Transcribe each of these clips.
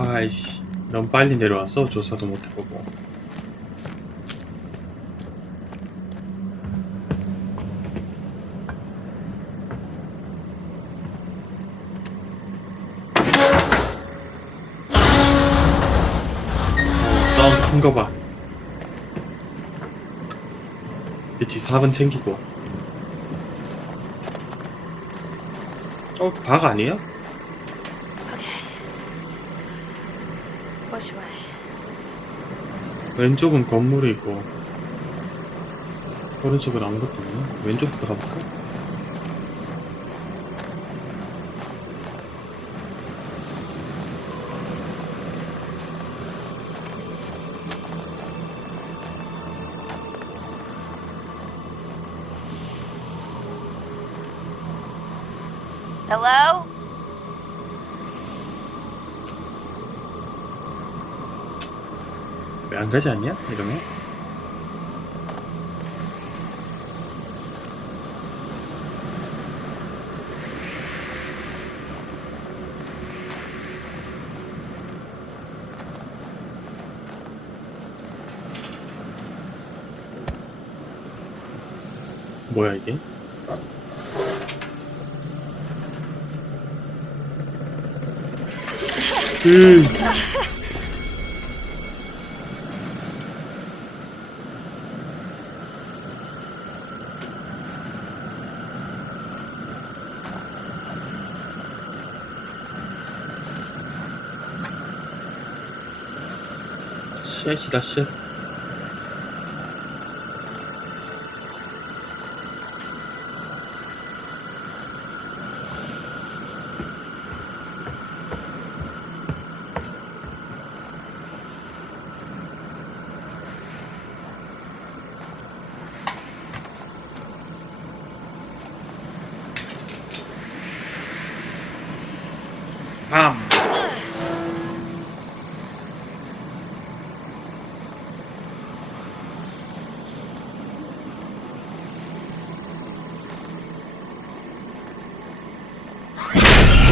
아이씨, 너무 빨리 내려왔어. 조사도 못 해보고. 사운드 큰 거 봐. PS4은 챙기고. 박 아니야? Okay. Which way? 왼쪽은 건물이 있고 오른쪽은 아무것도 없나? 왼쪽부터 가볼까? Hello? 왜 안 가지 않냐? 이러면? 뭐야 이게? 쉣이다 쉣. 빰.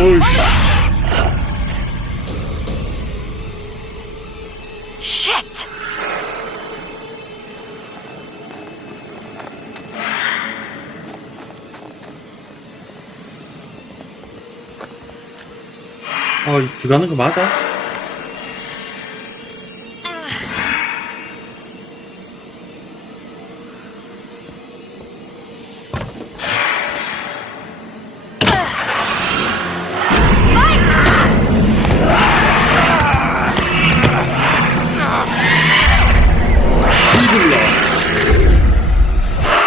오이씨. Shit! 들어가는 거 맞아?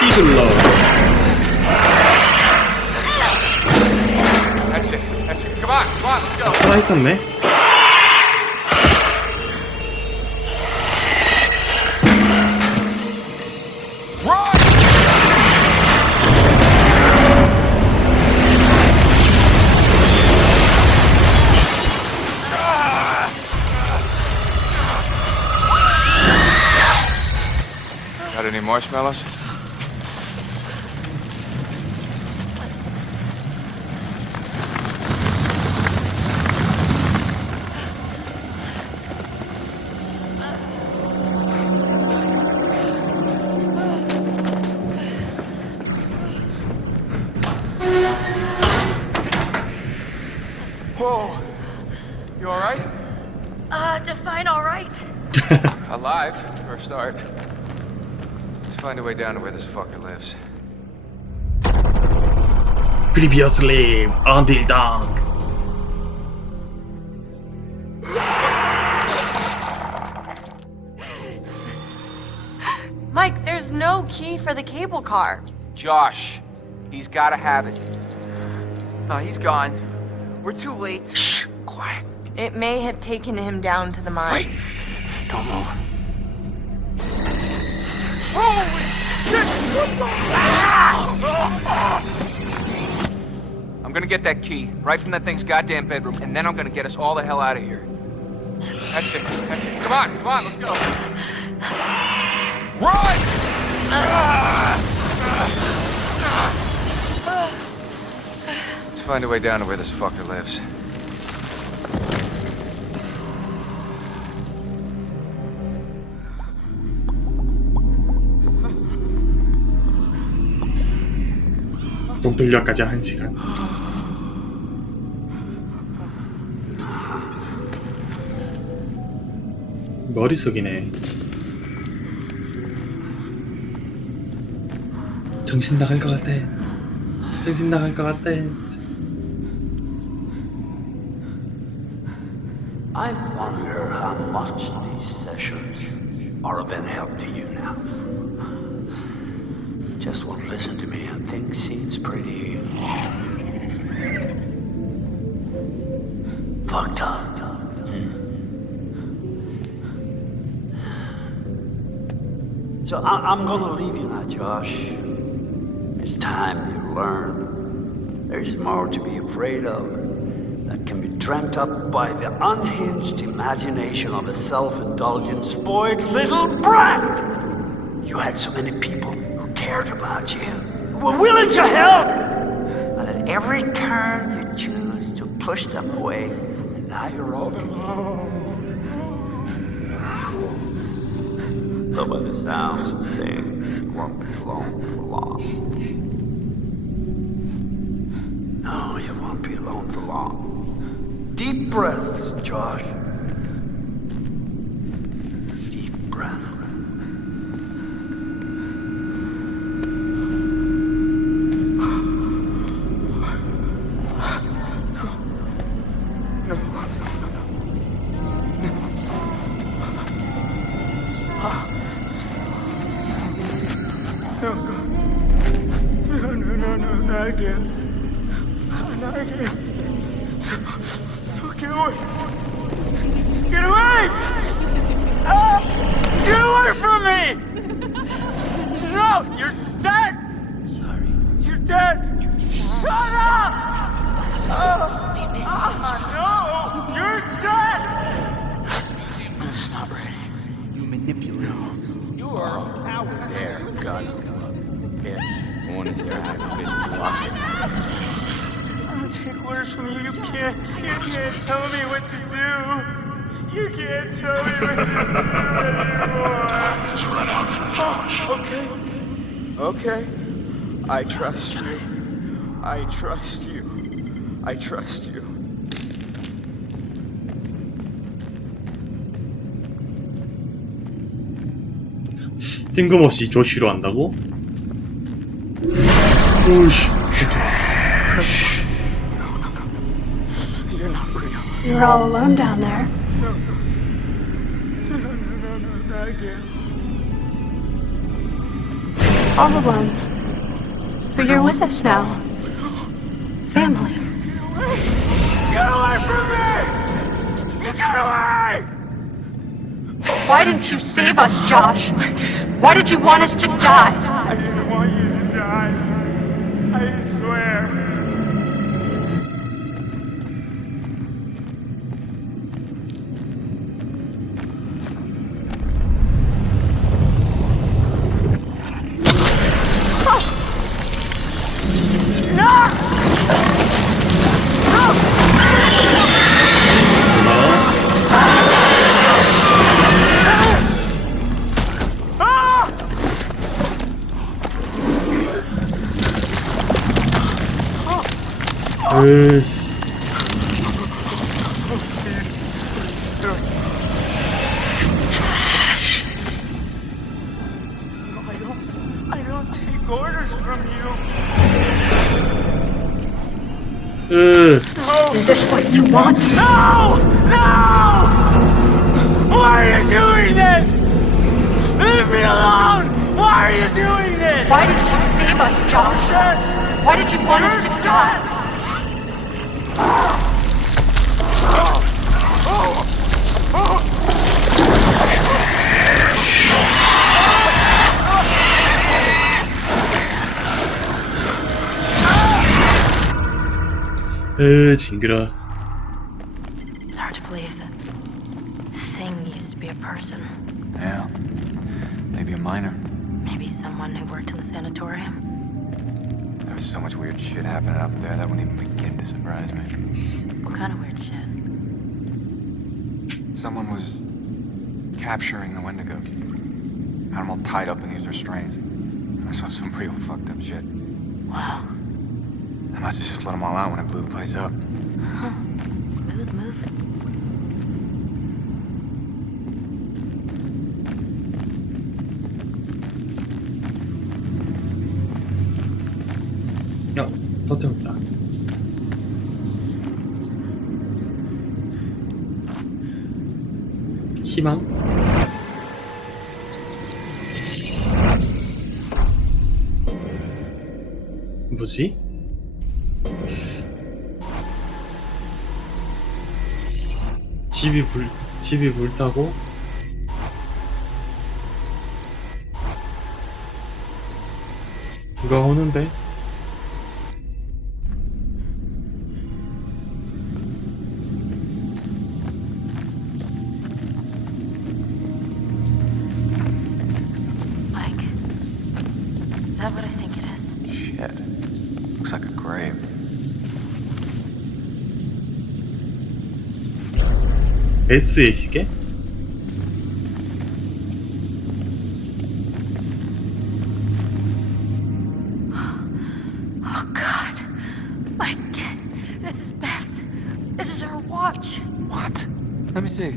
이글러. That's it. That's it. Come on, let's go. 살아있었네. Run! Got any marshmallows? Whoa. You alright? Define alright. Alive, for a start. Let's find a way down to where this fucker lives. Previously on the Dawn. Mike, there's no key for the cable car. Josh, he's gotta have it. No, he's gone. We're too late. Shh, quiet. It may have taken him down to the mine. Wait, don't move. I'm gonna get that key right from that thing's goddamn bedroom, and then I'm gonna get us all the hell out of here. That's it. That's it. Come on, let's go. Run! Let's find a way down to where this fucker lives. 동틀려까지 1시간. 머릿속이네. 정신 나갈 것 같아. 정신 나갈 것 같아. I wonder how much these sessions are of any help to you now. Just won't listen to me and things seems pretty fucked up. So I'm gonna leave you now, Josh. It's time you learn. There's more to be afraid of that can be dreamt up by the unhinged imagination of a self-indulgent, spoiled little brat. You had so many people who cared about you, who were willing to help, but at every turn you choose to push them away, and now you're all alone. Though by the sounds of things, you won't be alone for long. No, you won't be alone for long. Deep breaths, Josh. Deep breath. No, not again. Not again. Get away! Get away! Ah! Get away from me! No! You're dead! Sorry. You're dead! Shut up! No! You're dead! It's not ready. You manipulate. You are a coward there. God. Yeah. One is trying to watch it. I don't take orders from you. You can't tell me what to do. You can't tell me what to do anymore. Just run out for Josh. Okay. I trust you. I trust you. I trust you. 뜬금없이 조쉬로 한다고? 오이씨. You're not real. You're all alone down there. No, not again. All alone. But you're with us now. Family. Get away from me! Get away! Why didn't you save us, Josh? Why did you want us to die? I didn't want you to die. I swear. 으이씨. I don't take orders from you. Is this what you want? No! Why are you doing this? Leave me alone! Why are you doing this? Why did you save us, Josh? Why did you want us to die? 징그러. It's hard to believe that thing used to be a person. Yeah. Maybe a minor. Maybe someone who worked in the sanatorium. There was so much weird shit happening up there that wouldn't even begin to surprise me. What kind of weird shit? Someone was capturing the Wendigos. Had them all tied up in these restraints. I saw some real fucked up shit. Wow. I must have just let them all out when I blew the place up. Smooth move. 터뜨렸다. 희망? 뭐지? 집이 불타고 누가 오는데? Mike, is that what I think it is? Shit. Looks like a grave. S의 시계? Oh God, Mike, this is Beth. This is her watch. What? Let me see.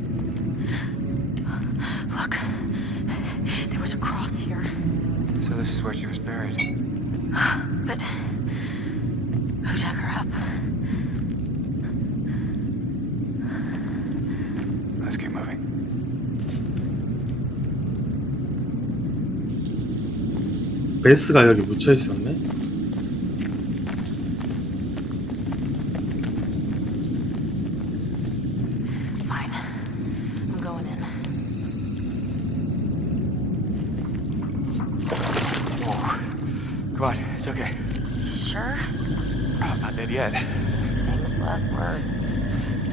Look, there was a cross here. So this is where she was buried. But who dug her up? Let's keep moving. 베스가 여기 묻혀 있었네. Fine, I'm going in. Whoa. Come on, it's okay. You sure? I'm not dead yet. Famous last words.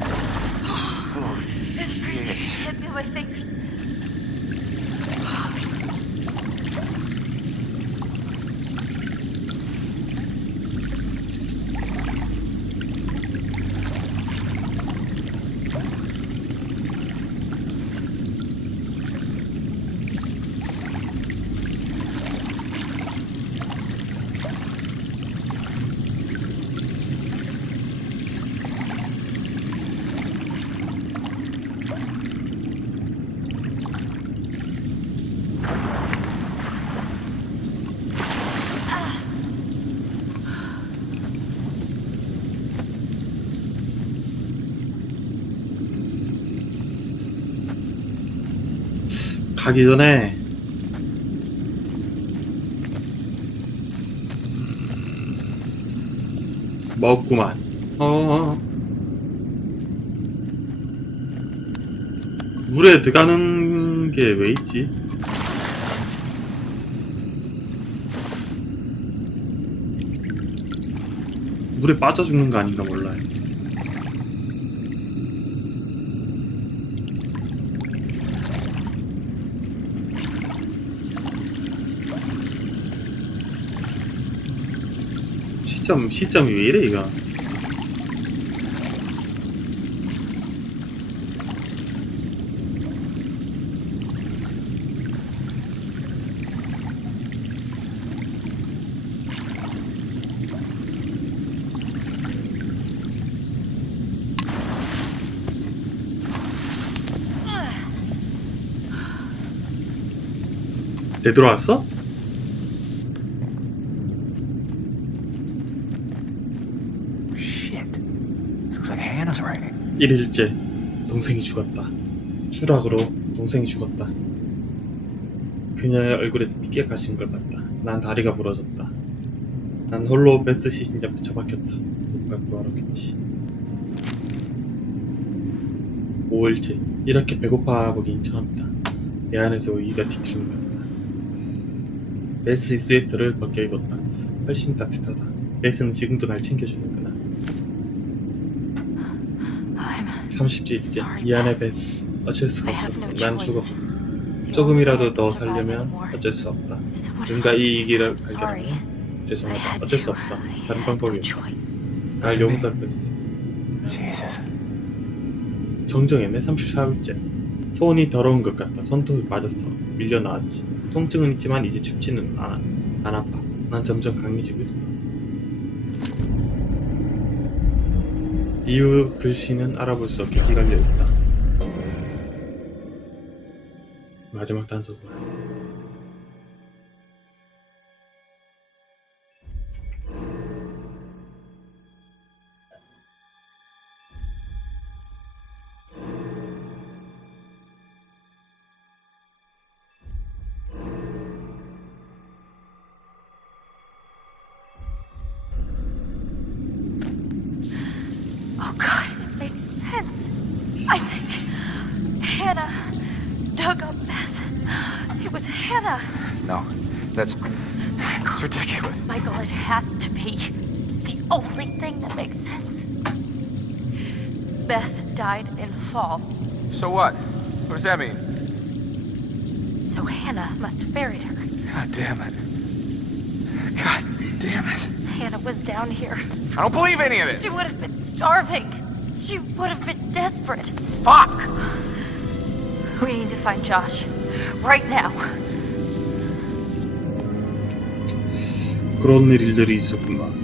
Oh, It's freezing. Hit me with my fingers. 가기 전에 먹구만. 물에 들어가는 게 왜 있지? 물에 빠져 죽는 거 아닌가 몰라요. 시점이 왜 이래 이거? 되돌아왔어? shit. This looks like Hannah's writing. 1일째 동생이 죽었다. 추락으로 동생이 죽었다. 그녀의 얼굴에서 피가 가신 걸 봤다. 난 다리가 부러졌다. 난 홀로 베스 시신 옆에 처박혔다. 누군가 구하러겠지. 5일째 이렇게 배고파 보긴 처음이다. 내 안에서 위기가 뒤틀린 것 같다. 베스의 스웨터를 벗겨 입었다. 훨씬 따뜻하다. 베스는 지금도 날 챙겨주는구나. I'm 30일째 미안해 베스. 어쩔 수가 없었어. 난 죽었어. 조금이라도 더 살려면 어쩔 수 없다. 누군가 이 얘기를 발견하면 죄송하다. 어쩔 수 없다. 다른 방법이 없다. 날 용서할 베스. Jesus. 정정했네. 34일째. 소원이 더러운 것 같다. 손톱이 빠졌어. 밀려 나왔지. 통증은 있지만 이제 춥지는 않아. 안 아파. 난 점점 강해지고 있어. 이후 글씨는 알아볼 수 없게 기갈려 있다. 마지막 단서가 Oh God, it makes sense. I think Hannah dug up Beth. It was Hannah. No, that's ridiculous. Michael, it has to be. It's the only thing that makes sense. Beth died in the fall, So what? What does that mean? so Hannah must have buried her. God damn it. God damn it. Hannah was down here. I don't believe any of She this. would have been starving. She would have been desperate. Fuck! We need to find Josh. Right now. 그런 일들이 있었구만.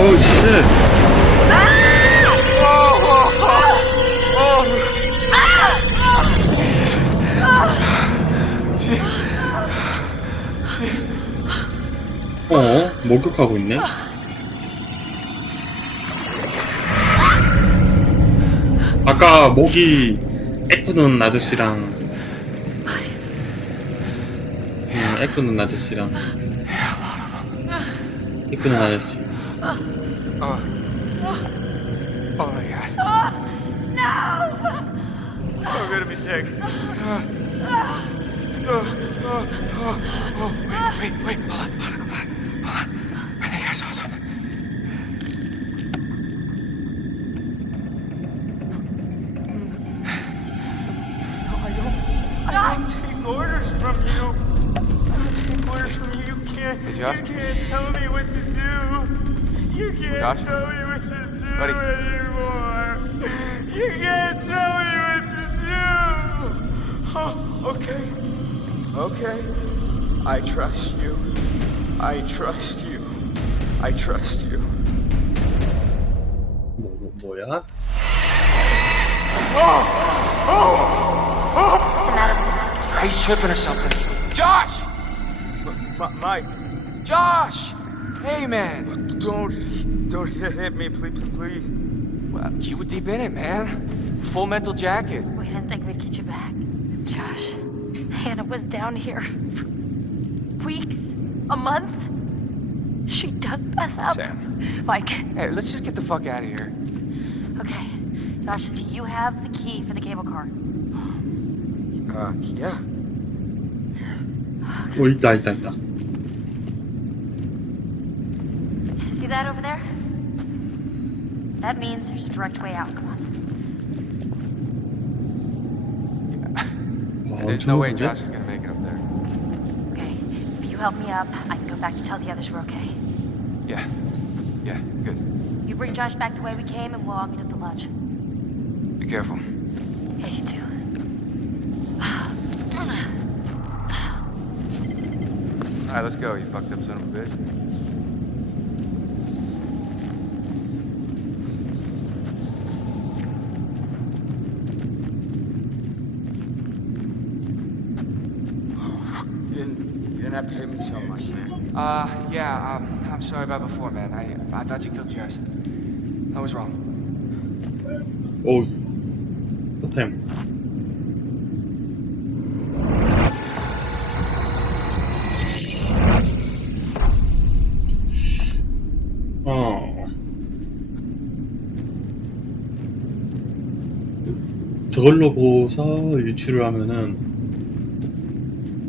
Oh shit! 목욕하고 있네? 아까 모기 애꾸는 아저씨랑 애꾸는 아저씨랑 애꾸는 아저씨 Oh my god. I'm gonna be sick. Wait, hold on. I think I saw something. I don't take orders from you. I don't take orders from you. Hey, Josh? You can't tell me what to do. You can't Josh? tell me what to do Buddy? anymore. You can't tell me what to do. Oh, okay. Okay. I trust you. I trust you. I trust you. 뭐야? What's the matter? He's tripping or something. Josh! Mike, Josh! Hey, man. don't hit me, please. Well, you were deep in it, man. Full mental jacket. We didn't think we'd get you back. Josh, Hannah was down here for weeks, a month. She dug Beth up. Sam. Mike, Hey, let's just get the fuck out of here. okay. Josh, do you have the key for the cable car? Yeah. 있다. See that over there? That means there's a direct way out. Come on. There's no way Josh is gonna make it up there. Okay. If you help me up, I can go back to tell the others we're okay. Yeah, good. You bring Josh back the way we came, and we'll all meet at the lodge. Be careful. Yeah, you too. Alright, let's go, you fucked up son of a bitch. You didn't have to hit me so much, man. Yeah, I'm sorry about before, man. I thought you killed Jess. I was wrong. 오, 헛템. 저걸로 보고서 유출을 하면은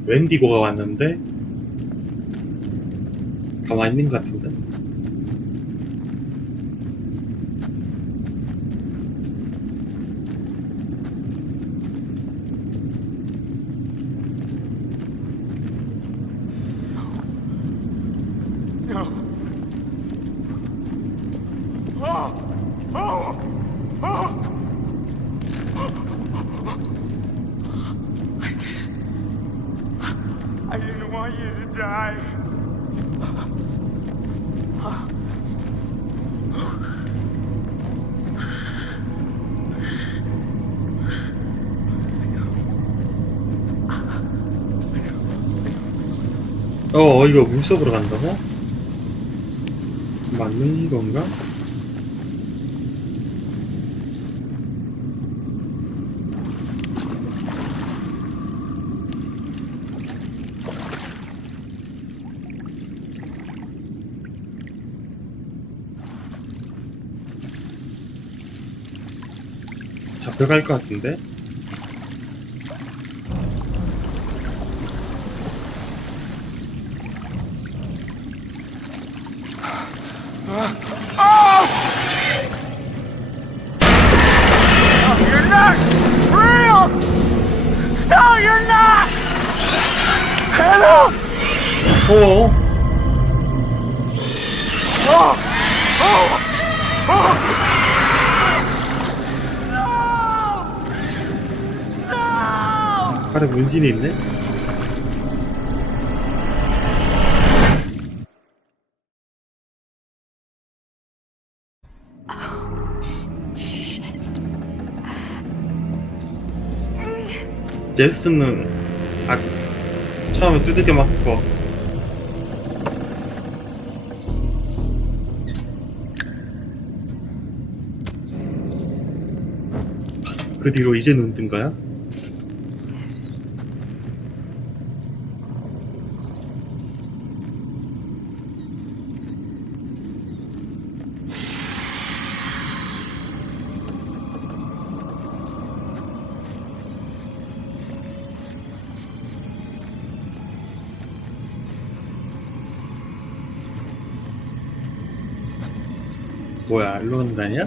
웬디고가 왔는데 가만히 있는 것 같은데. No. Oh! Oh! Oh! I didn't want you to die. 이거 물속으로 간다고? 맞는 건가? 잡혀갈 것 같은데? You're not real! No, you're not! Hello! 어? Oh! Oh! Oh! No! No! 팔에 문신이 있네? 제스는 처음에 두들겨 맞고 그 뒤로 이제 눈 뜬 거야? 뭐야, 일로 가는 거 아니야?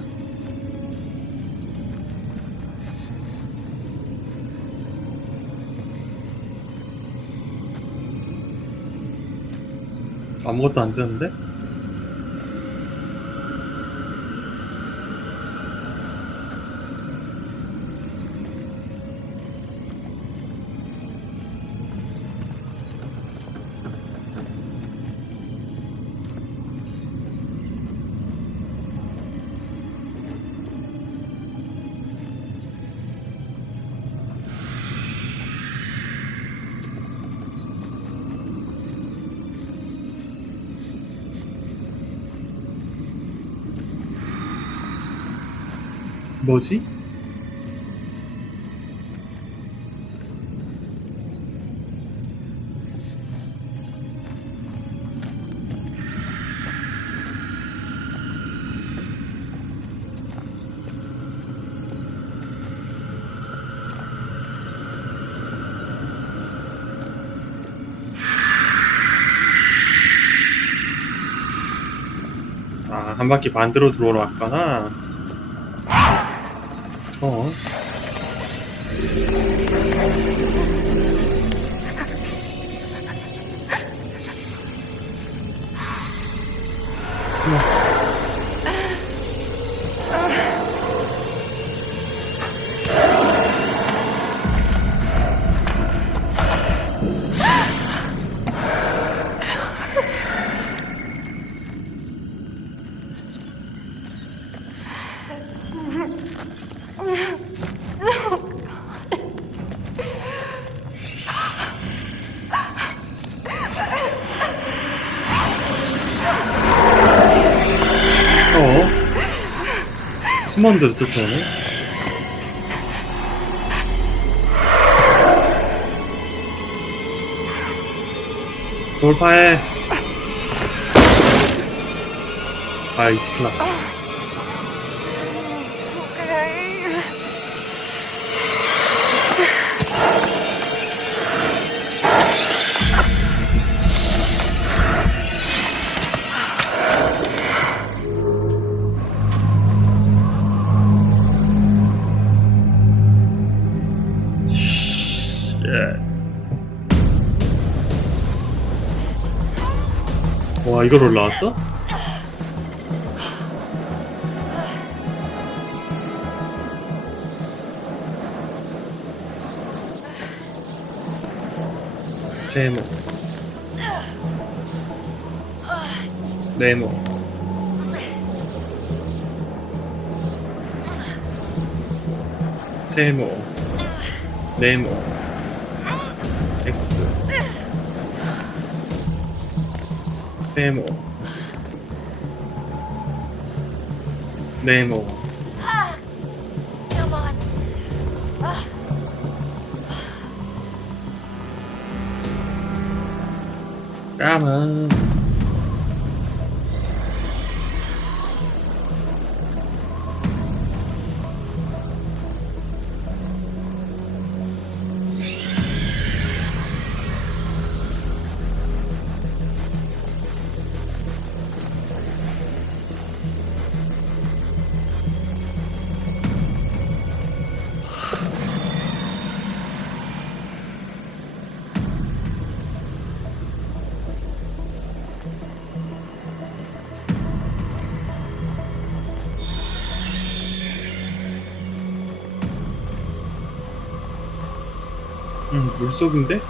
아무것도 안 되는데? 뭐지? 한 바퀴 반대로 들어왔구나. 숨어. 숨었는데도 쫓아오네? 돌파해! 아이씨, 큰일 났다. 와, 이걸 올라왔어? 세모, 네모, 세모, 네모, X, 세모, 네모. Come on. 까만. 물속인데?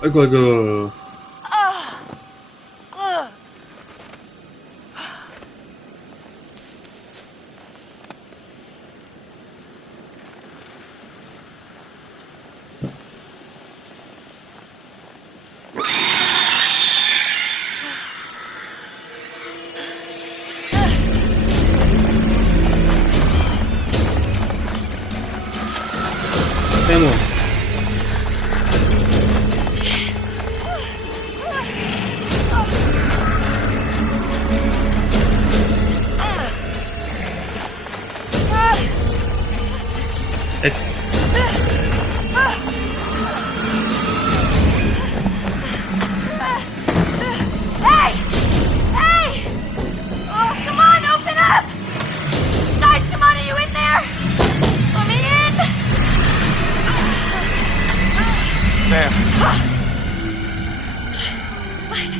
아이고, 아이고. 세모. X. Hey! Hey! Oh, come on, open up! Guys, come on, are you in there? Let me in! Sam. Mike.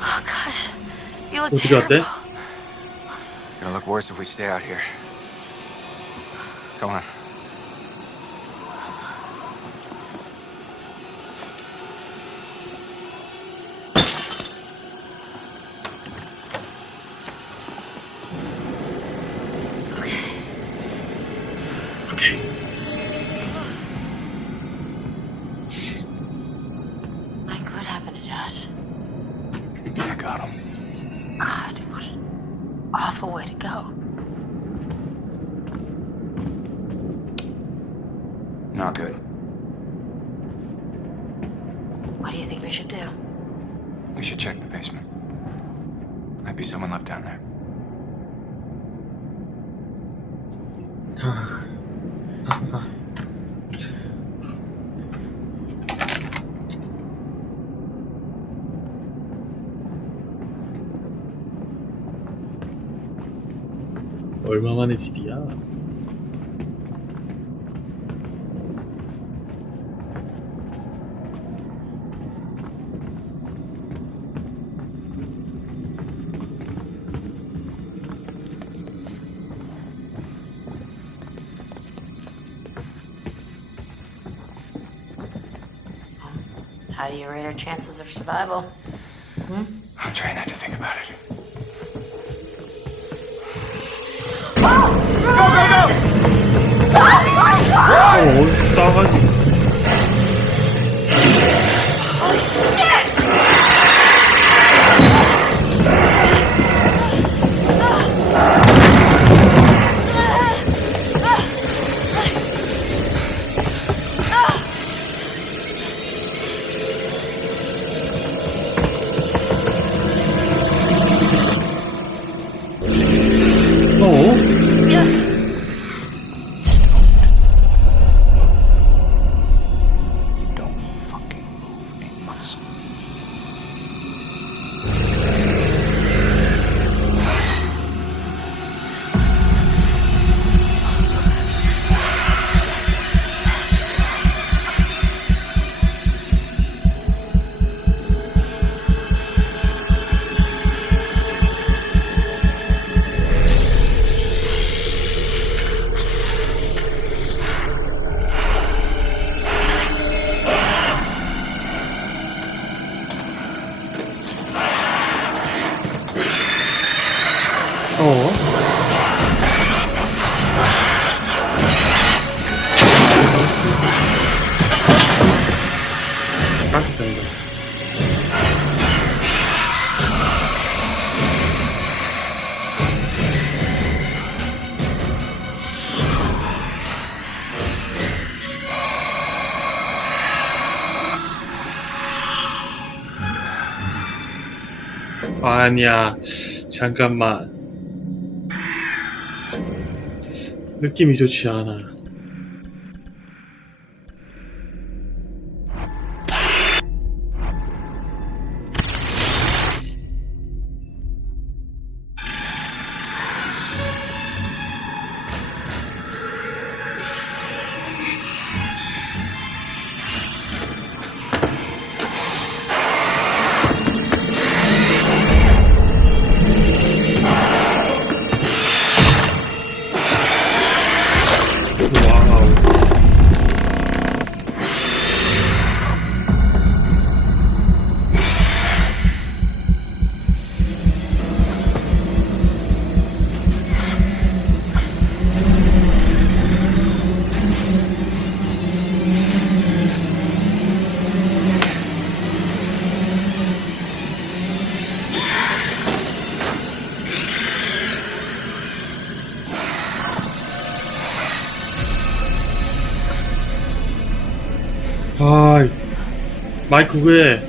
Oh, gosh. You look 어디 terrible. 갔대? Gonna look worse if we stay out here. Come on. 오케이. Mike, what happened to Josh? I got him. God, what an awful way to go. Not good. What do you think we should do? We should check the basement. Might be someone left down there. 얼마만의 집이야? How do you rate our chances of survival? I'm trying not to think about it. 싸가지. Don't fucking move a muscle. 가스 이거. 아니야, 잠깐만. 느낌이 좋지 않아. 와우. 아, 마이크 왜?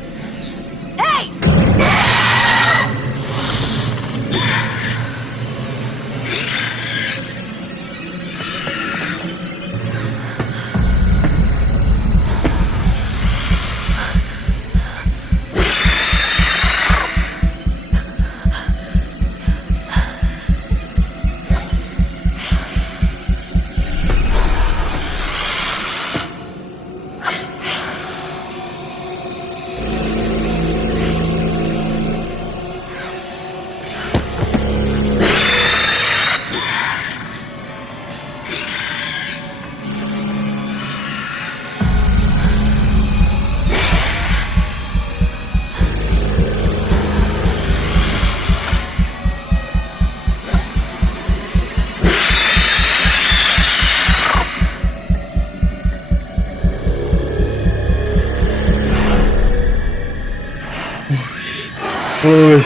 어이.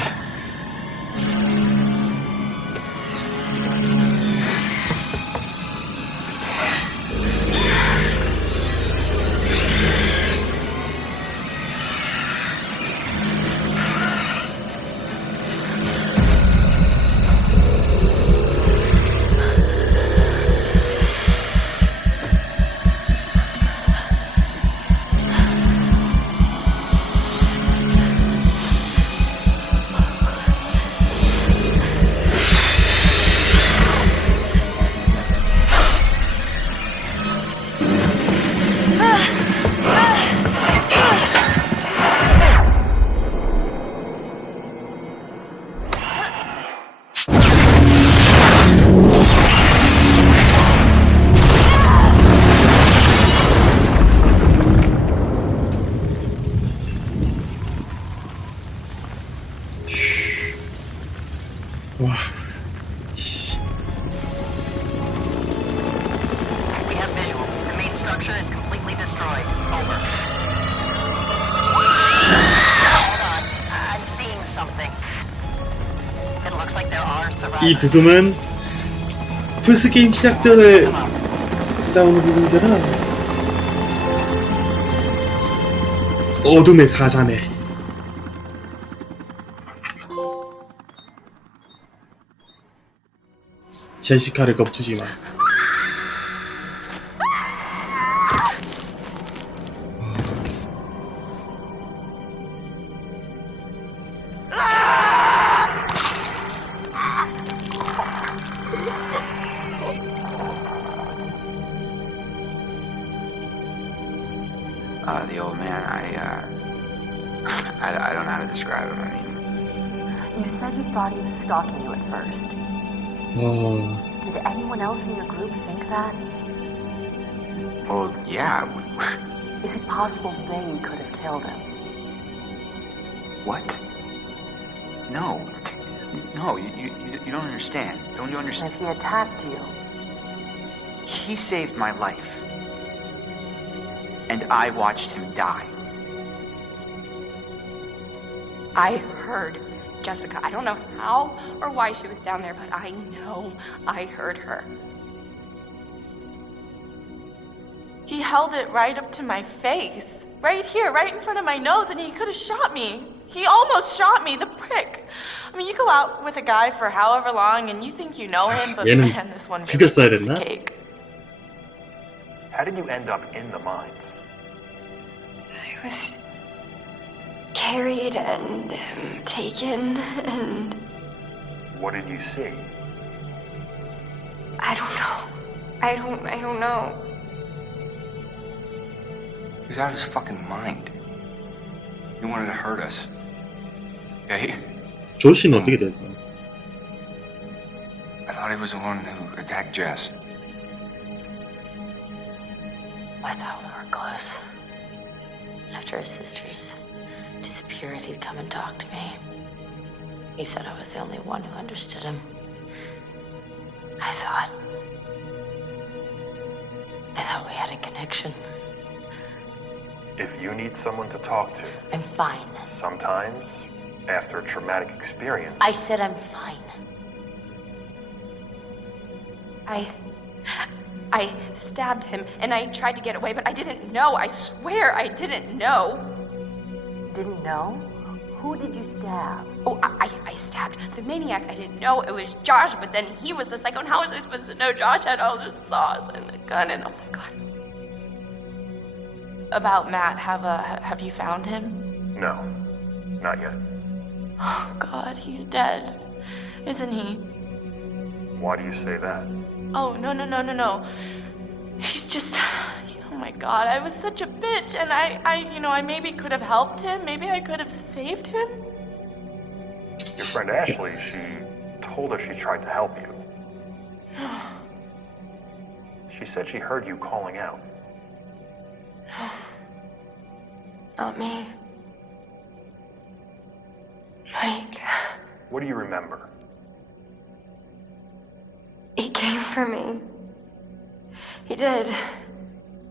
와, 씨. We have visual. The main structure is completely destroyed. Over. Hold on. I'm seeing something. It looks like there are 이 survivors. 부금은 플스 게임 시작 전에 나오는 부분이잖아. 어둠의 사자네. 제시카를 겁주지 마. The old man, I don't know how to describe him. I mean, You said you thought he was stalking you at first. Did anyone else in your group think that? well, yeah. Is it possible they could have killed him? What? No. No, you don't understand. Don't you And understand? if he attacked you, He saved my life. And I watched him die. I heard Jessica. I don't know how or why she was down there, but I know I heard her. He held it right up to my face. Right here, right in front of my nose, and he could have shot me. He almost shot me, the prick. I mean, you go out with a guy for however long and you think you know him, but 얘는 man, this one really 죽였어야 takes the 됐나? cake. How did you end up in the mines? I was carried and taken, and What did you see? I don't know. I don't know. He was out of his fucking mind. He wanted to hurt us. Okay? 조시는 어떻게 됐어? I thought he was the one who attacked Jess. I thought we were close. After his sisters disappeared, he'd come and talk to me. He said I was the only one who understood him. I thought we had a connection. If you need someone to talk to, I'm fine. sometimes, after a traumatic experience, I said I'm fine. I stabbed him and I tried to get away, but I didn't know. I swear I didn't know. Didn't know? Who did you stab? Oh, I stabbed the maniac. I didn't know it was Josh, but then he was the psycho. And how was I supposed to know Josh had all this sauce and the gun and oh my god. About Matt, have you found him? no, not yet. Oh god, he's dead, isn't he? Why do you say that? Oh no. He's just oh my god, I was such a bitch and I maybe could have helped him. Maybe I could have saved him. Your friend Ashley, she told us she tried to help you. She said she heard you calling out. Not me. Mike. What do you remember? He came for me. He did.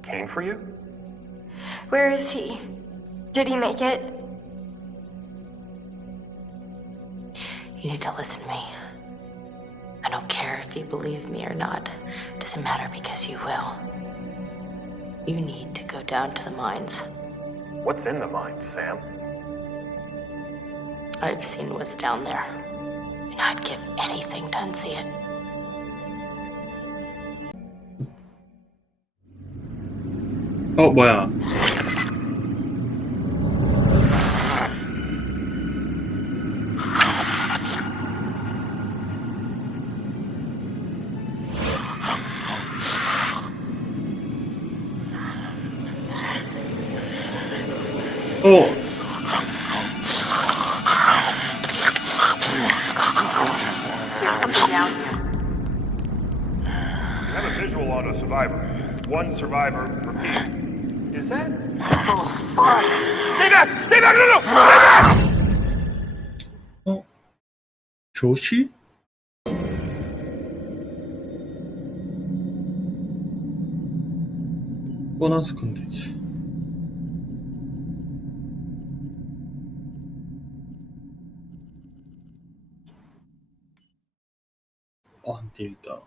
Came for you? Where is he? Did he make it? You need to listen to me. I don't care if you believe me or not. It doesn't matter because you will. You need to go down to the mines. What's in the mines, Sam? I've seen what's down there, and I'd give anything to unsee it. 뭐야? There's something down here. We have a visual on a survivor. One survivor, repeat. Is that? Stay back! Stay back! No! Stay back! 조시? 보너스 콘텐츠. Until Dawn.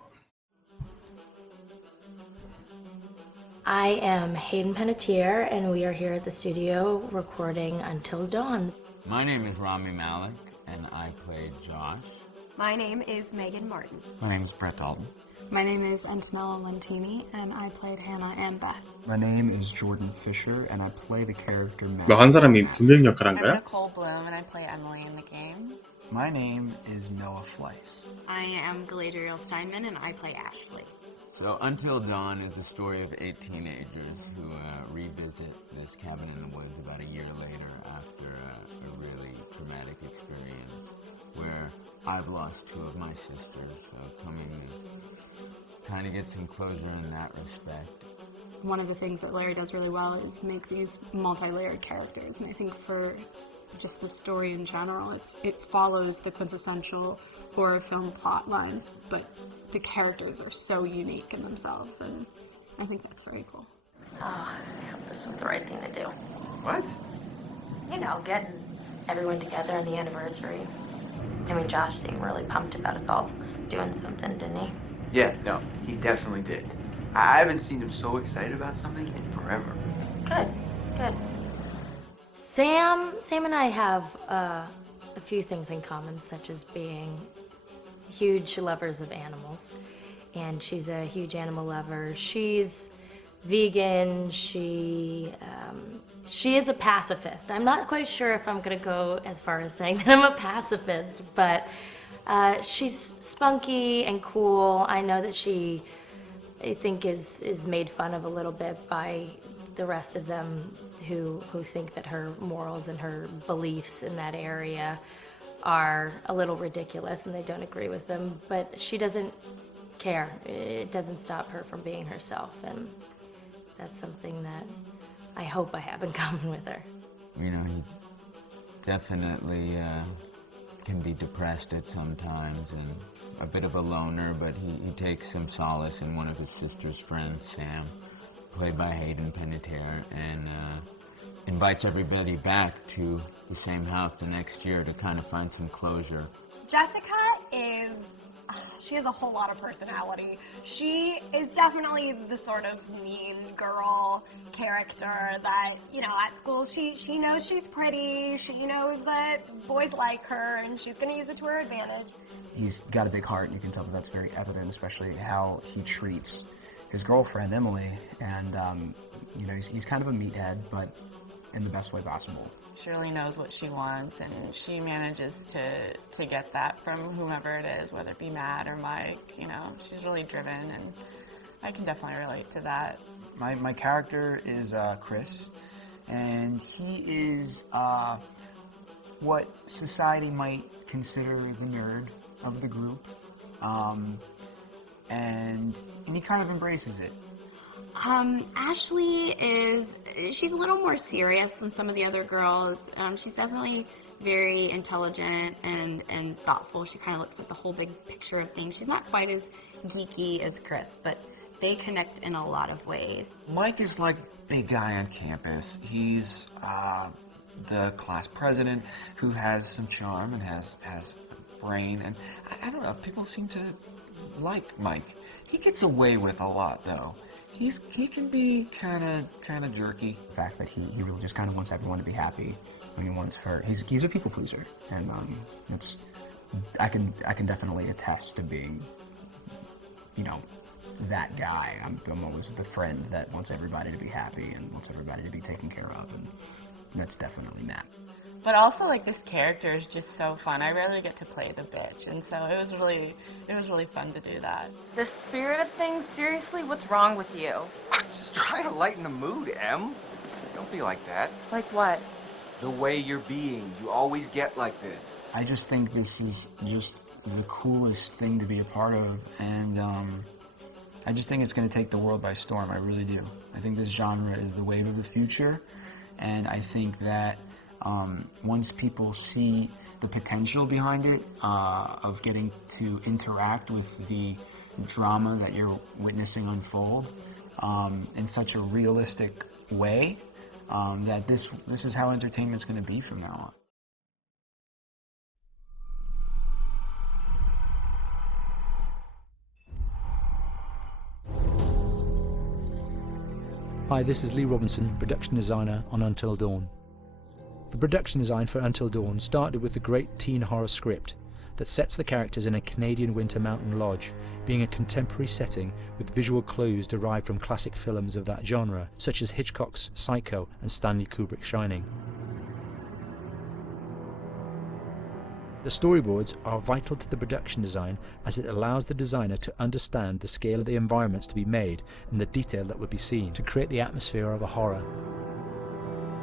I am Hayden Panettiere, and we are here at the studio recording Until Dawn. My name is Rami Malek, and I played Josh. My name is Megan Martin. My name is Brett Dalton. My name is Antonella Lentini, and I played Hannah and Beth. My name is Jordan Fisher, and I play the character Matt. 한 사람이 두 명 역할 한 I'm 거야? Nicole Bloom, and I play Emily in the game. My name is Noah Fleiss. I am Galadriel Steinman, and I play Ashley. So, Until Dawn is the story of 8 teenagers who revisit this cabin in the woods about a year later after a really traumatic experience where I've lost 2 of my sisters, so coming to kind of get some closure in that respect. One of the things that Larry does really well is make these multi-layered characters, and I think for just the story in general, it follows the quintessential horror film plot lines, but the characters are so unique in themselves, and I think that's very cool. Oh, this was the right thing to do. What? You know, getting everyone together on the anniversary. I mean, Josh seemed really pumped about us all doing something, didn't he? Yeah, no, he definitely did. I haven't seen him so excited about something in forever. Good, good. Sam and I have a few things in common, such as being huge lovers of animals, and she's a huge animal lover. She's vegan. She is a pacifist. I'm not quite sure if I'm gonna go as far as saying that I'm a pacifist, but she's spunky and cool. I know that she, I think, is made fun of a little bit by the rest of them who think that her morals and her beliefs in that area are a little ridiculous and they don't agree with them, but she doesn't care. It doesn't stop her from being herself, and that's something that I hope I have in common with her. You know, he definitely can be depressed at some times and a bit of a loner, but he takes some solace in one of his sister's friends, Sam, played by Hayden Panettiere, and invites everybody back to the same house the next year to kind of find some closure. Jessica she has a whole lot of personality. She is definitely the sort of mean girl character that, you know, at school she knows she's pretty, she knows that boys like her, and she's going to use it to her advantage. He's got a big heart, and you can tell that that's very evident, especially how he treats his girlfriend, Emily, and, you know, he's kind of a meathead, but in the best way possible. She really knows what she wants, and she manages to get that from whomever it is, whether it be Matt or Mike. You know, she's really driven, and I can definitely relate to that. My character is Chris, and he is what society might consider the nerd of the group, and he kind of embraces it. Ashley she's a little more serious than some of the other girls. She's definitely very intelligent and thoughtful. She kind of looks at the whole big picture of things. She's not quite as geeky as Chris, but they connect in a lot of ways. Mike is like big guy on campus. He's the class president who has some charm and has brain, and I don't know, people seem to like Mike. He gets away with a lot, though. He can be kind of jerky. The fact that he really just kind of wants everyone to be happy. When he wants her, he's a people pleaser, and I can definitely attest to being, you know, that guy. I'm always the friend that wants everybody to be happy and wants everybody to be taken care of, and that's definitely Matt. But also, like, this character is just so fun. I rarely get to play the bitch, and so it was really fun to do that. The spirit of things, seriously, what's wrong with you? I'm just trying to lighten the mood, Em. Don't be like that. Like what? The way you're being. You always get like this. I just think this is just the coolest thing to be a part of, and I just think it's going to take the world by storm. I really do. I think this genre is the wave of the future, and I think that once people see the potential behind it, of getting to interact with the drama that you're witnessing unfold, in such a realistic way that this is how entertainment's going to be from now on. Hi, this is Lee Robinson, production designer on Until Dawn. The production design for Until Dawn started with the great teen horror script that sets the characters in a Canadian winter mountain lodge, being a contemporary setting with visual clues derived from classic films of that genre, such as Hitchcock's Psycho and Stanley Kubrick's Shining. The storyboards are vital to the production design, as it allows the designer to understand the scale of the environments to be made and the detail that would be seen to create the atmosphere of a horror.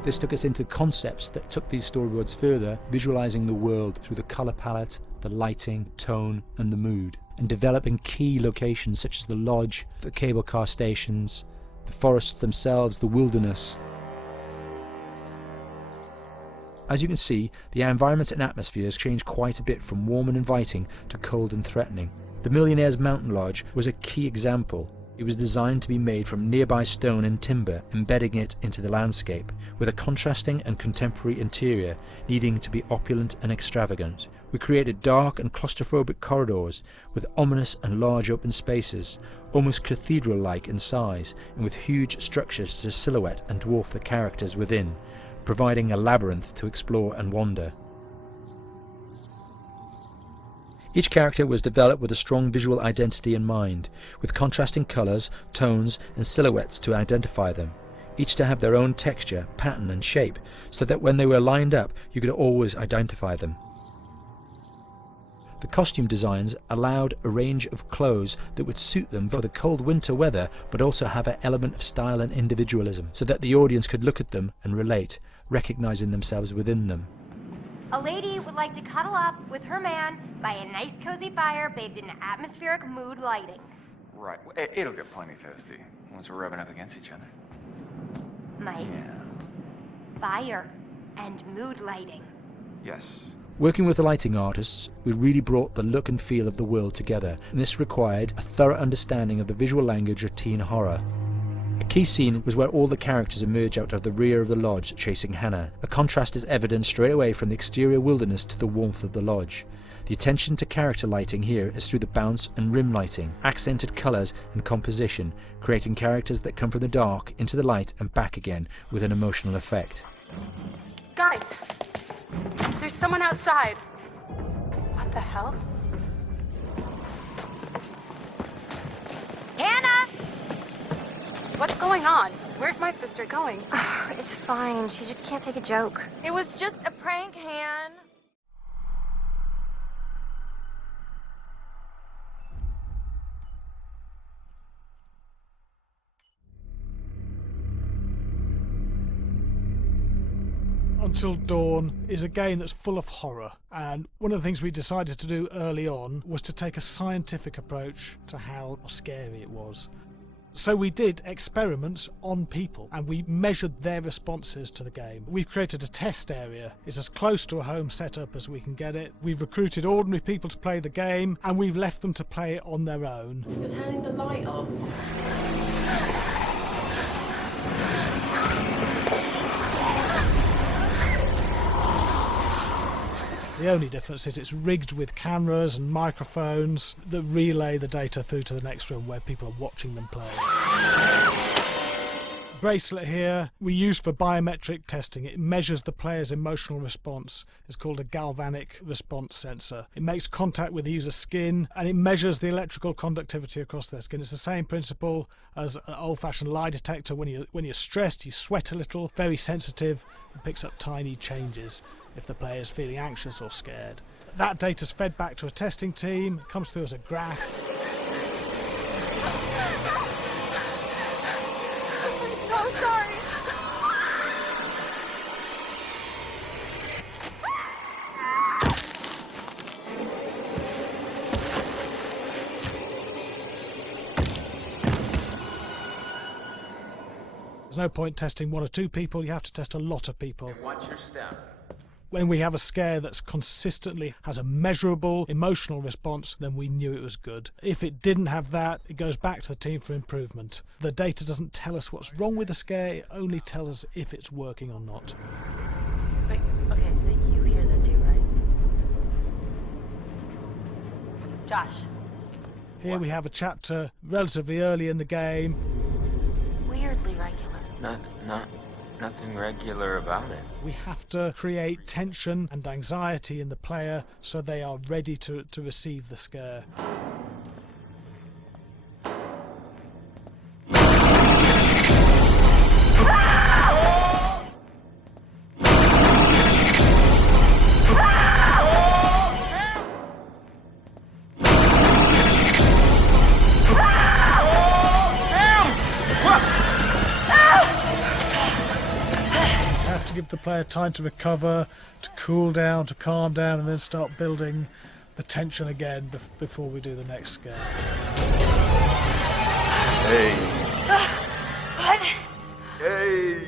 This took us into concepts that took these storyboards further, visualizing the world through the color palette, the lighting, tone and the mood, and developing key locations such as the lodge, the cable car stations, the forests themselves, the wilderness. As you can see, the environments and atmospheres change quite a bit from warm and inviting to cold and threatening. The Millionaire's Mountain Lodge was a key example. It was designed to be made from nearby stone and timber, embedding it into the landscape, with a contrasting and contemporary interior needing to be opulent and extravagant. We created dark and claustrophobic corridors with ominous and large open spaces, almost cathedral-like in size, and with huge structures to silhouette and dwarf the characters within, providing a labyrinth to explore and wander. Each character was developed with a strong visual identity in mind, with contrasting colours, tones and silhouettes to identify them, each to have their own texture, pattern and shape, so that when they were lined up you could always identify them. The costume designs allowed a range of clothes that would suit them for the cold winter weather, but also have an element of style and individualism, so that the audience could look at them and relate, recognizing themselves within them. A lady would like to cuddle up with her man by a nice cozy fire bathed in atmospheric mood lighting. Right. It'll get plenty toasty once we're rubbing up against each other. Mike, fire and mood lighting. Yes. Working with the lighting artists, we really brought the look and feel of the world together, and this required a thorough understanding of the visual language of teen horror. A key scene was where all the characters emerge out of the rear of the lodge chasing Hannah. A contrast is evident straight away from the exterior wilderness to the warmth of the lodge. The attention to character lighting here is through the bounce and rim lighting, accented colours and composition, creating characters that come from the dark into the light and back again with an emotional effect. Guys, there's someone outside. What the hell? Hannah! What's going on? Where's my sister going? It's fine. She just can't take a joke. It was just a prank, Han. Until Dawn is a game that's full of horror, and one of the things we decided to do early on was to take a scientific approach to how scary it was. So we did experiments on people and we measured their responses to the game. We've created a test area. It's as close to a home setup as we can get it. We've recruited ordinary people to play the game and we've left them to play it on their own. You're turning the light off. The only difference is it's rigged with cameras and microphones that relay the data through to the next room where people are watching them play. Bracelet here we use for biometric testing. It measures the player's emotional response. It's called a galvanic response sensor. It makes contact with the user's skin and it measures the electrical conductivity across their skin. It's the same principle as an old-fashioned lie detector. When you're stressed, you sweat a little, very sensitive, and picks up tiny changes if the player is feeling anxious or scared. That data's fed back to a testing team, comes through as a graph. I'm so sorry. There's no point testing one or two people, you have to test a lot of people. Watch your step. When we have a scare that's consistently has a measurable emotional response, then we knew it was good. If it didn't have that, it goes back to the team for improvement. The data doesn't tell us what's wrong with the scare, it only tells us if it's working or not. Wait, okay, so you hear that too, right? Josh. Here we have a chapter relatively early in the game. Weirdly regular. Nothing regular about it. We have to create tension and anxiety in the player so they are ready to receive the scare. Give the player time to recover, to cool down, to calm down, and then start building the tension again before we do the next scare. Hey. What? Hey.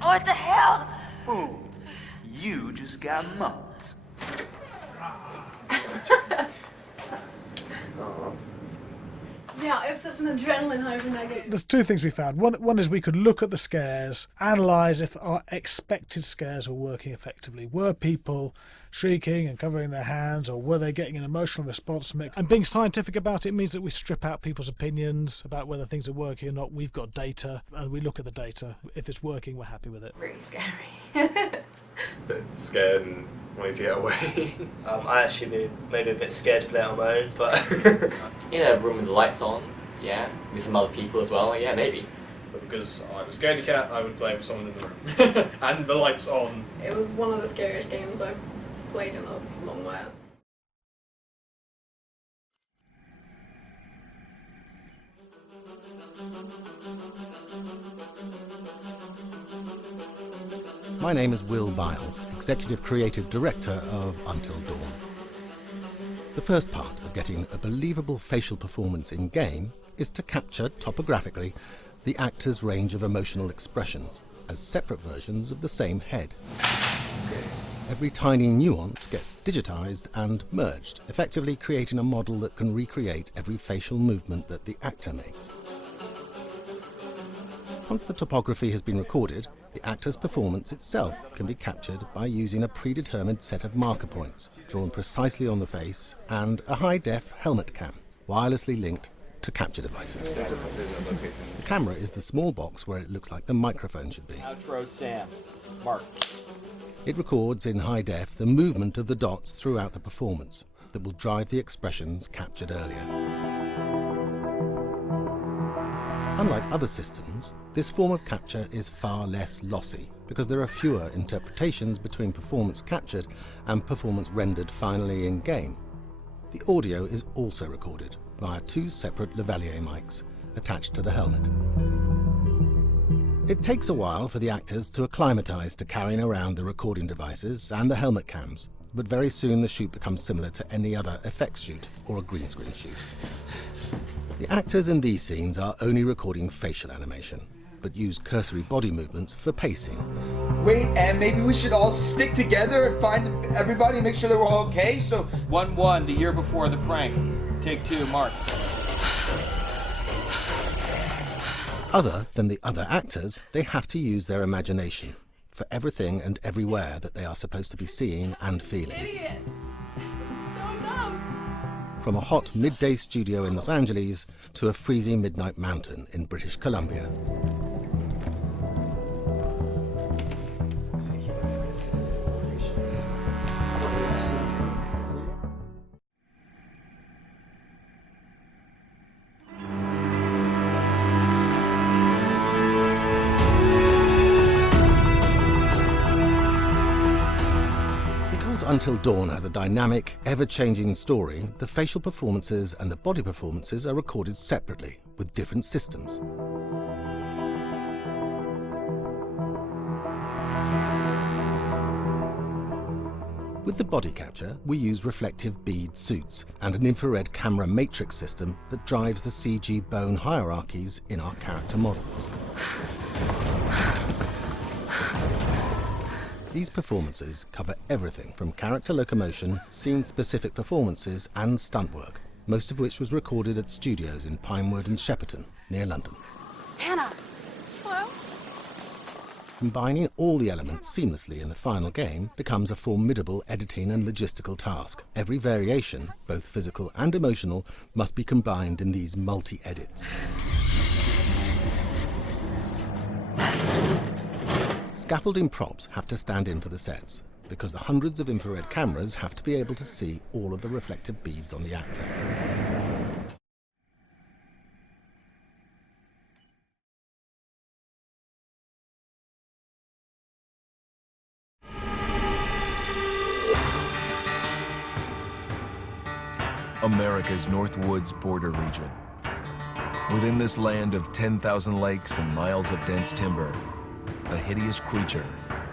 What the hell? Ooh, you just got mugged. Yeah, I have such an adrenaline high in that game. There's two things we found. One is we could look at the scares, analyse if our expected scares were working effectively. Were people shrieking and covering their hands, or were they getting an emotional response from it? And being scientific about it means that we strip out people's opinions about whether things are working or not. We've got data, and we look at the data. If it's working, we're happy with it. Really scary. Bit scared and wanting to get away. I actually maybe a bit scared to play it on my own, but in a room with the lights on, yeah, with some other people as well, yeah, maybe. But because I'm a scaredy cat, I would play with someone in the room. And the lights on. It was one of the scariest games I've played in a long while. My name is Will Biles, Executive Creative Director of Until Dawn. The first part of getting a believable facial performance in-game is to capture, topographically, the actor's range of emotional expressions as separate versions of the same head. Every tiny nuance gets digitized and merged, effectively creating a model that can recreate every facial movement that the actor makes. Once the topography has been recorded, the actor's performance itself can be captured by using a predetermined set of marker points, drawn precisely on the face, and a high-def helmet cam, wirelessly linked to capture devices. The camera is the small box where it looks like the microphone should be. Outro Sam. Mark. It records in high def the movement of the dots throughout the performance that will drive the expressions captured earlier. Unlike other systems, this form of capture is far less lossy because there are fewer interpretations between performance captured and performance rendered finally in-game. The audio is also recorded via two separate lavalier mics attached to the helmet. It takes a while for the actors to acclimatise to carrying around the recording devices and the helmet cams, but very soon the shoot becomes similar to any other effects shoot or a green screen shoot. The actors in these scenes are only recording facial animation, but use cursory body movements for pacing. Wait, and maybe we should all stick together and find everybody and make sure that we're all okay, so... 1-1, the year before the prank. Take 2, Mark. Other than the other actors, they have to use their imagination for everything and everywhere that they are supposed to be seeing and feeling. Idiot! So dumb! From a hot midday studio in Los Angeles to a freezing midnight mountain in British Columbia. Until Dawn has a dynamic, ever-changing story, the facial performances and the body performances are recorded separately, with different systems. With the body capture, we use reflective bead suits and an infrared camera matrix system that drives the CG bone hierarchies in our character models. These performances cover everything from character locomotion, scene-specific performances and stunt work, most of which was recorded at studios in Pinewood and Shepperton, near London. Hannah! Hello? Combining all the elements seamlessly in the final game becomes a formidable editing and logistical task. Every variation, both physical and emotional, must be combined in these multi-edits. Scaffolding props have to stand in for the sets, because the hundreds of infrared cameras have to be able to see all of the reflected beads on the actor. America's North Woods border region. Within this land of 10,000 lakes and miles of dense timber, a hideous creature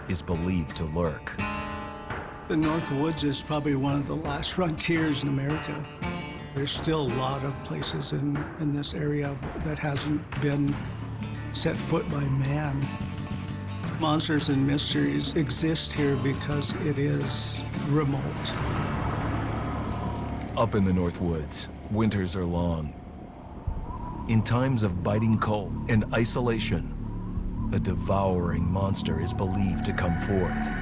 is believed to lurk. The North Woods is probably one of the last frontiers in America. There's still a lot of places in this area that hasn't been set foot by man. Monsters and mysteries exist here because it is remote. Up in the North Woods, winters are long. In times of biting cold and isolation, a devouring monster is believed to come forth.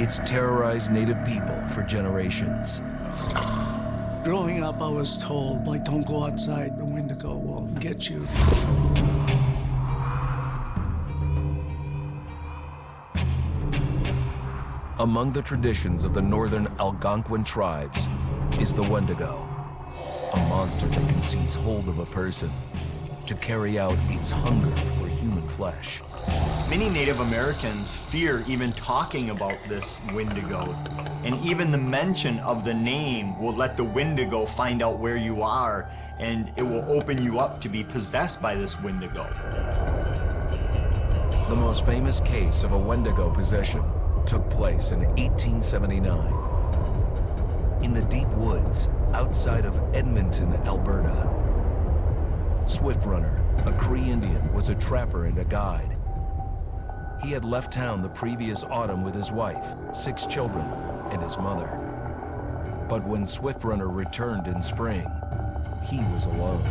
It's terrorized native people for generations. Growing up, I was told, like, don't go outside, the Wendigo will get you. Among the traditions of the northern Algonquin tribes is the Wendigo, a monster that can seize hold of a person to carry out its hunger for human flesh. Many Native Americans fear even talking about this Wendigo, and even the mention of the name will let the Wendigo find out where you are, and it will open you up to be possessed by this Wendigo. The most famous case of a Wendigo possession took place in 1879 in the deep woods outside of Edmonton, Alberta. Swift Runner, a Cree Indian, was a trapper and a guide. He had left town the previous autumn with his wife, 6 children, and his mother. But when Swift Runner returned in spring, he was alone.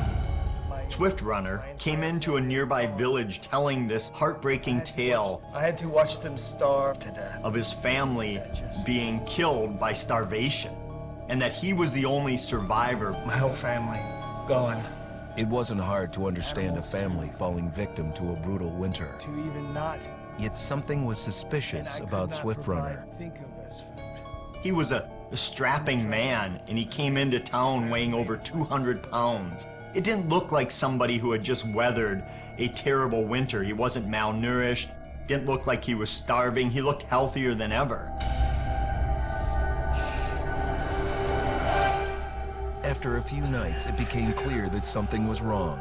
Swift Runner came into a nearby village telling this heartbreaking tale. I had to watch them starve to death. Of his family being killed by starvation, and that he was the only survivor. My whole family gone. It wasn't hard to understand a family falling victim to a brutal winter. To even not. Yet something was suspicious about Swift Runner. He was a strapping man, and he came into town weighing over 200 pounds. It didn't look like somebody who had just weathered a terrible winter. He wasn't malnourished, didn't look like he was starving. He looked healthier than ever. After a few nights, it became clear that something was wrong.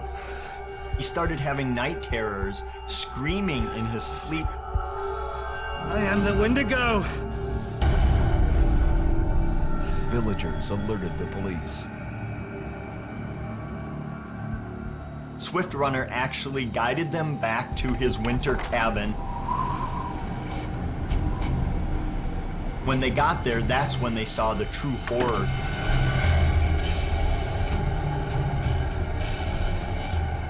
He started having night terrors, screaming in his sleep. I am the Wendigo! Villagers alerted the police. Swift Runner actually guided them back to his winter cabin. When they got there, that's when they saw the true horror.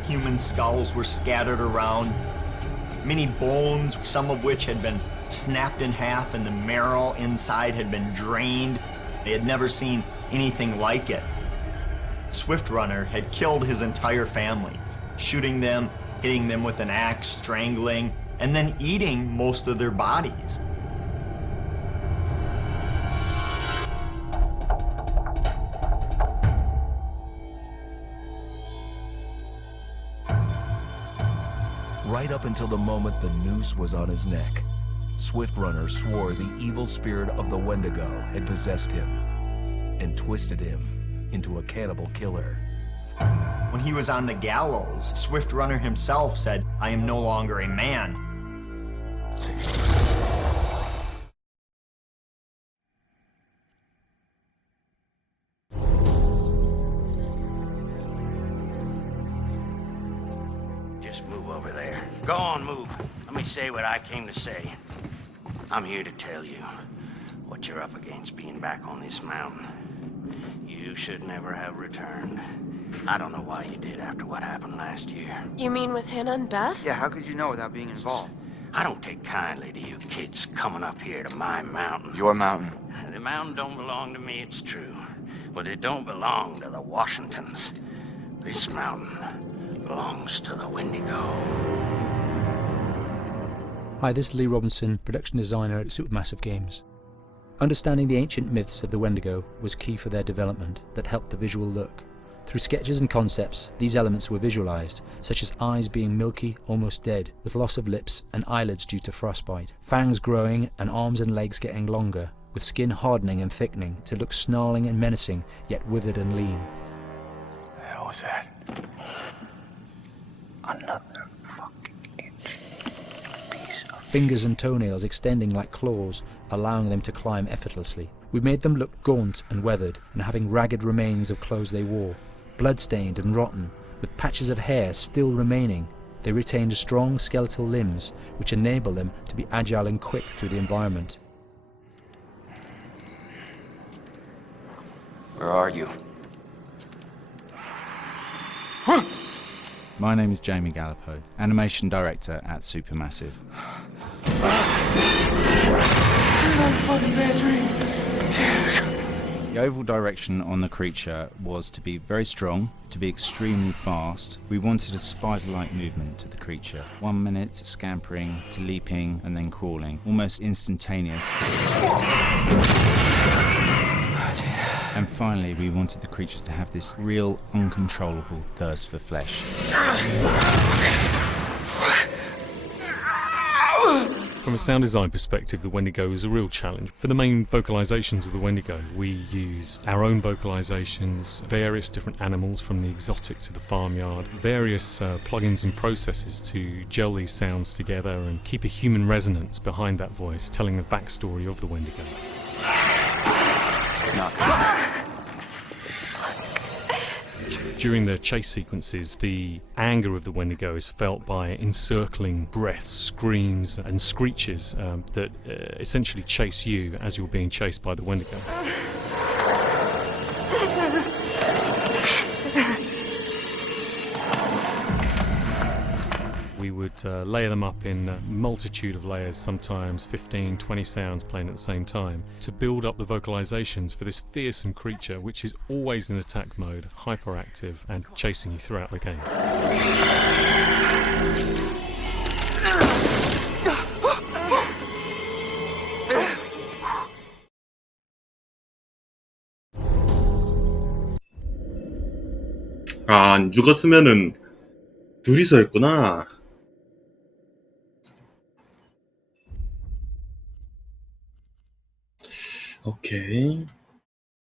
Human skulls were scattered around, many bones, some of which had been snapped in half, and the marrow inside had been drained. They had never seen anything like it. Swift Runner had killed his entire family, shooting them, hitting them with an axe, strangling, and then eating most of their bodies. Right up until the moment the noose was on his neck, Swift Runner swore the evil spirit of the Wendigo had possessed him and twisted him into a cannibal killer. When he was on the gallows, Swift Runner himself said, "I am no longer a man." Just move over there. Go on, move. Let me say what I came to say. I'm here to tell you what you're up against being back on this mountain. You should never have returned. I don't know why you did after what happened last year. You mean with Hannah and Beth? Yeah, how could you know without being involved? I don't take kindly to you kids coming up here to my mountain. Your mountain. The mountain don't belong to me, it's true. But it don't belong to the Washingtons. This mountain belongs to the Wendigo. Hi, this is Lee Robinson, production designer at Supermassive Games. Understanding the ancient myths of the Wendigo was key for their development that helped the visual look. Through sketches and concepts, these elements were visualized, such as eyes being milky, almost dead, with loss of lips and eyelids due to frostbite, fangs growing and arms and legs getting longer, with skin hardening and thickening to look snarling and menacing, yet withered and lean. The hell was that? Another piece of... Fingers and toenails extending like claws, allowing them to climb effortlessly. We made them look gaunt and weathered, and having ragged remains of clothes they wore. Blood-stained and rotten, with patches of hair still remaining, they retained strong skeletal limbs, which enable them to be agile and quick through the environment. Where are you? My name is Jamie Gallipo, animation director at Supermassive. The overall direction on the creature was to be very strong, to be extremely fast. We wanted a spider-like movement to the creature. 1 minute scampering to leaping and then crawling, almost instantaneous. And finally, we wanted the creature to have this real, uncontrollable thirst for flesh. From a sound design perspective, the Wendigo is a real challenge. For the main vocalizations of the Wendigo, we used our own vocalizations, various different animals from the exotic to the farmyard, various plugins and processes to gel these sounds together and keep a human resonance behind that voice, telling the backstory of the Wendigo. During the chase sequences, the anger of the Wendigo is felt by encircling breaths, screams and screeches that essentially chase you as you're being chased by the Wendigo. We would layer them up in a multitude of layers, sometimes 15, 20 sounds playing at the same time, to build up the vocalizations for this fearsome creature which is always in attack mode, hyperactive and chasing you throughout the game. 아, 안 죽었으면은 둘이서 했구나. 오케이.